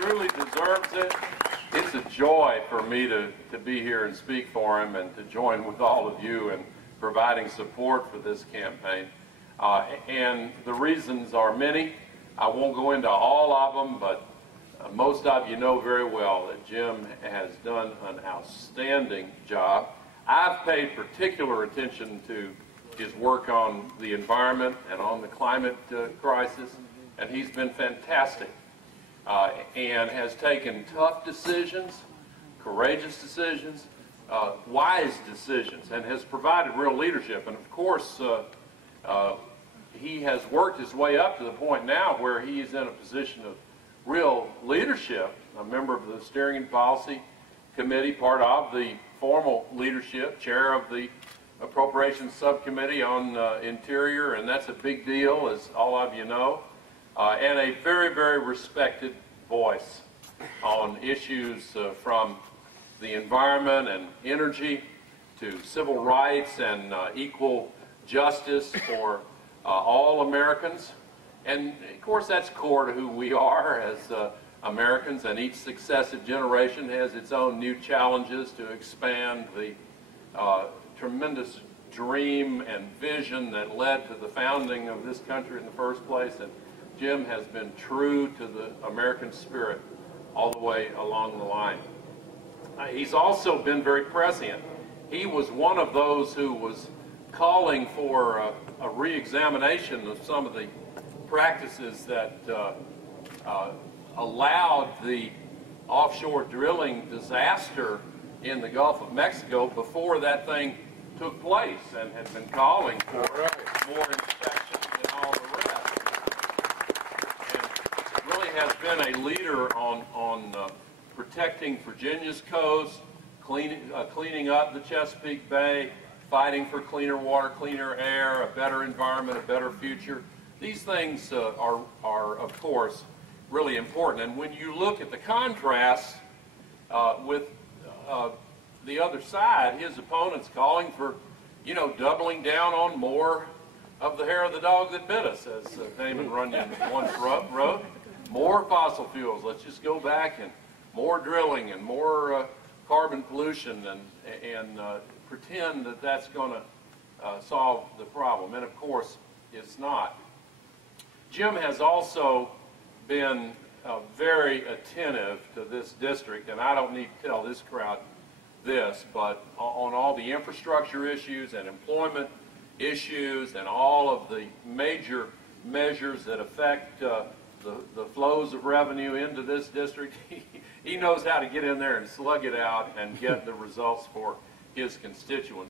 truly deserves it. It's a joy for me to be here and speak for him and to join with all of you in providing support for this campaign. And the reasons are many. I won't go into all of them, but most of you know very well that Jim has done an outstanding job. I've paid particular attention to his work on the environment and on the climate crisis, and he's been fantastic and has taken tough decisions, courageous decisions, wise decisions, and has provided real leadership. And of course, he has worked his way up to the point now where he is in a position of real leadership, a member of the Steering and Policy Committee, part of the formal leadership, chair of the Appropriations Subcommittee on Interior, and that's a big deal, as all of you know, and a very, very respected voice on issues from the environment and energy to civil rights and equal justice for all Americans. And of course that's core to who we are as Americans, and each successive generation has its own new challenges to expand the tremendous dream and vision that led to the founding of this country in the first place. And Jim has been true to the American spirit all the way along the line. He's also been very prescient. He was one of those who was calling for a re-examination of some of the practices that allowed the offshore drilling disaster in the Gulf of Mexico before that thing took place, and had been calling for more inspections and all the rest. And really has been a leader on protecting Virginia's coast, cleaning up the Chesapeake Bay, fighting for cleaner water, cleaner air, a better environment, a better future. These things are, of course, really important. And when you look at the contrast with the other side, his opponents calling for, doubling down on more of the hair of the dog that bit us, as Damon Runyon once wrote. More fossil fuels. Let's just go back, and more drilling and more carbon pollution, and pretend that that's going to solve the problem. And of course, it's not. Jim has also been very attentive to this district, and I don't need to tell this crowd this, but on all the infrastructure issues and employment issues and all of the major measures that affect the flows of revenue into this district, he knows how to get in there and slug it out and get the results for his constituents.